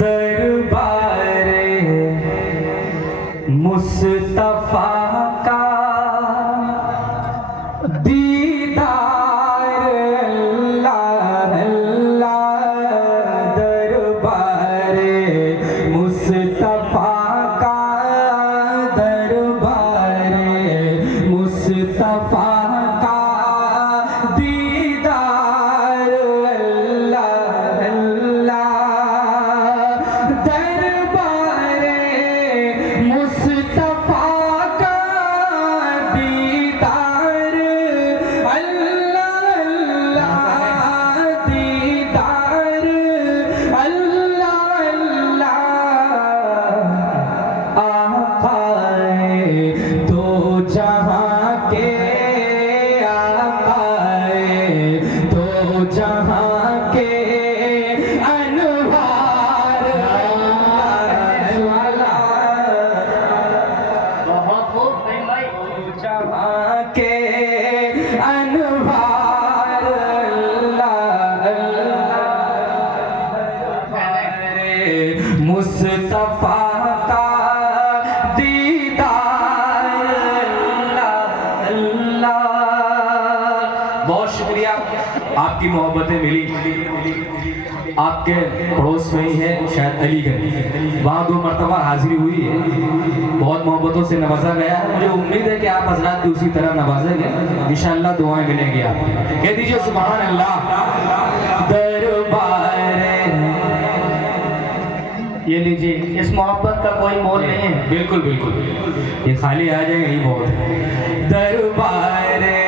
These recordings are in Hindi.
दरबारे मुस्तफा का दीदार अल्लाह अल्लाह। दरबारे मुस्तफा का दरबारे मुस्तफा का दीदार अल्लाह अल्लाह। दरबारे मुस्तफा का दीदार अल्लाह अल्लाह। दीदार अल्लाह अल्लाह। आकाए दो जहां के आकाए दो जहां के अनवार जहां के अनवार अल्लाह अल्लाह। मुस्तफा का दीदार अल्लाह अल्लाह। बहुत शुक्रिया, आपकी मोहब्बतें मिली। आपके पड़ोस में ही है शायद अलीगढ़, वहाँ 2 मरतबा हाजिरी हुई है, बहुत मोहब्बतों से नवाजा गया है। मुझे उम्मीद है कि आप हजरात भी उसी तरह नवाजेंगे, इंशाअल्लाह दुआएं मिलेंगी आपको। कह दीजिए सुभान अल्लाह। दरबारे ये लीजिए, इस मोहब्बत का कोई मोल नहीं है। बिल्कुल बिल्कुल, ये खाली आ जाएगा यही बहुत है। दरबारे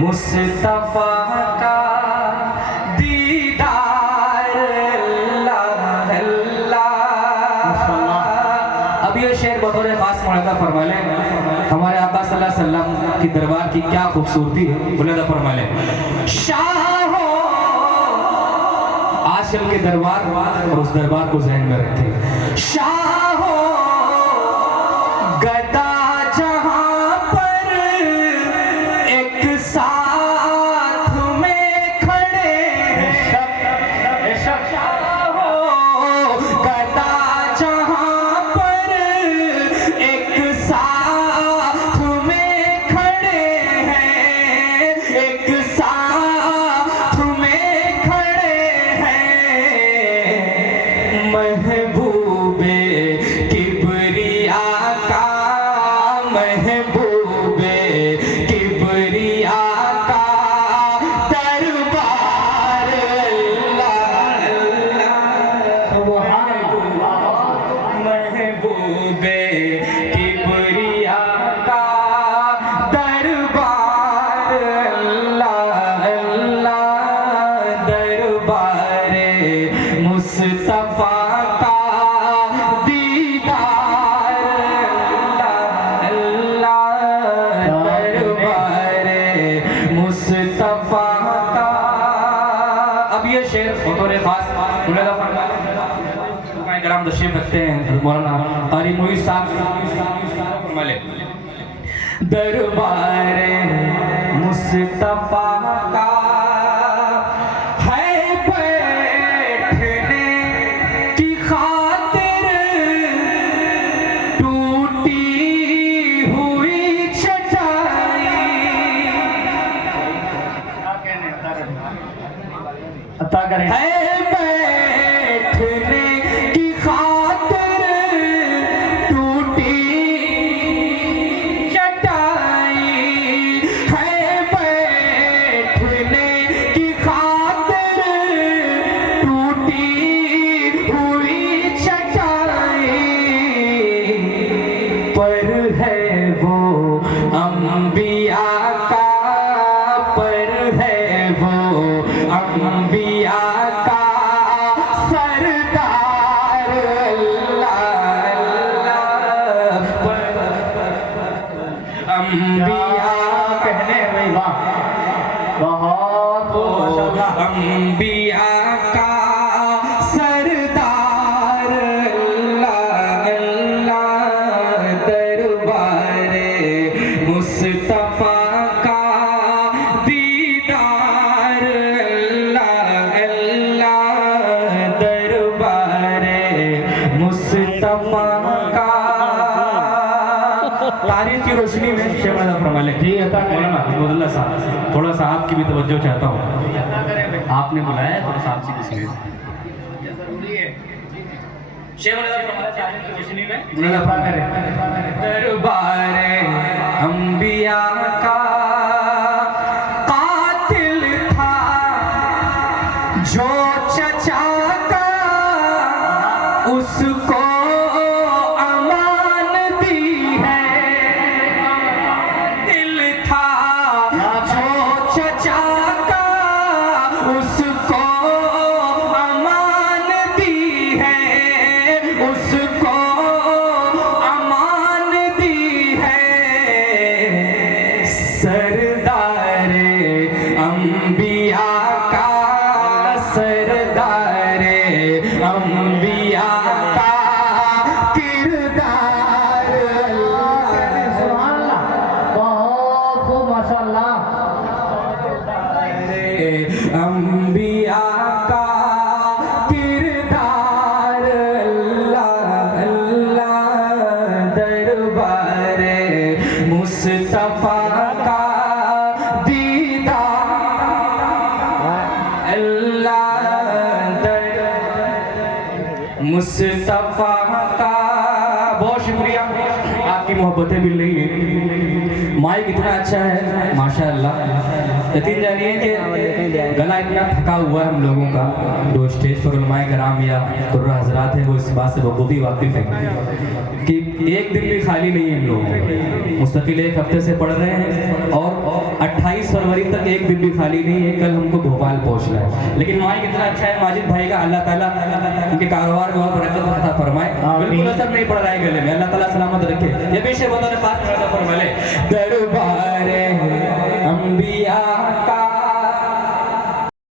मुस्तफा का दीदार अल्लाह अल्लाह। अब ये शेर बतौर खास मुलादा फरमा लें। हमारे आका सल्लल्लाहु अलैहि वसल्लम की दरबार की क्या खूबसूरती है, मुलादा फरमा लें। शाहो आशिक के दरबार और उस दरबार को ज़हन में रखें। शाहो गदा जहां पर एक साथ में खड़े हैं। शाहो गदा जहां पर एक साथ में खड़े हैं। एक साथ में खड़े हैं। महबूबे किबरिया का महबूबे किबरिया का दरबार अल्लाह अल्लाह। महबूबे किबरिया का दरबार अल्लाह अल्लाह। दरबारे मुस्तफा का दीदार अल्लाह अल्लाह। दरबारे मुस्तफा का। अब ये शेर बतौर खास मुलादा फरमा कराम तशरीफ रखते हैं मौलाना कारी मोई साहब फरमा ले। दरबारे मुस्तफा का है बैठने की खातिर टूटी हुई चटाई। अता करें। है बैठने की खातिर टूटी चटाई। है बैठने की खातिर टूटी हुई चटाई। पर है वो अंबिया का, पर है वो अंबिया का सरदार अल्लाह अल्लाह। पर अंबिया कहने में वाह बहुत अंबिया का सरदार अल्लाह अल्लाह। दरबारे मुस्तफा का दीदार अल्लाह अल्लाह। दरबारे मुस्तफा का तारीफ की रोशनी में शेख मौलाना फरमाले जी मौलाना अब्दुल्ला साहब, थोड़ा सा आपकी भी तवज्जो चाहता हूँ, आपने बुलाया थोड़ा सा आपसे इसलिए शेख मौलाना फरमाले तारीफ की रोशनी में मौलाना फरमाले दरबारे अंबिया का कातिल था जो चचा का उसको अंबिया का किरदार अल्लाह अल्लाह दरबारे मुस्तफा का दीदार अल्लाह मुस्तफा का। बहुत शुक्रिया, आपकी मोहब्बतें मिल रही हैं, माइक इतना अच्छा है माशाअल्लाह। यकीन जानिए कि गला इतना थका हुआ है हम लोगों का, जो स्टेज पर उलमाए कराम या कुर्रा हजरात हैं वो इस बात से बखूबी वाकिफ है कि एक दिन भी खाली नहीं है। हम लोग मुस्तकिल एक हफ्ते से पढ़ रहे हैं और 28 फरवरी तक एक दिन भी खाली नहीं है। कल हमको भोपाल पहुंचना है, लेकिन माइक इतना अच्छा है माजिद भाई का, अल्लाह ताला उनके कारोबार में और बरकत अता फरमाए। बिल्कुल असर नहीं पड़ रहा है गले में, अल्लाह ताला सलामत रखे। ये भी शेख मौलाना पास फरमाए दरबार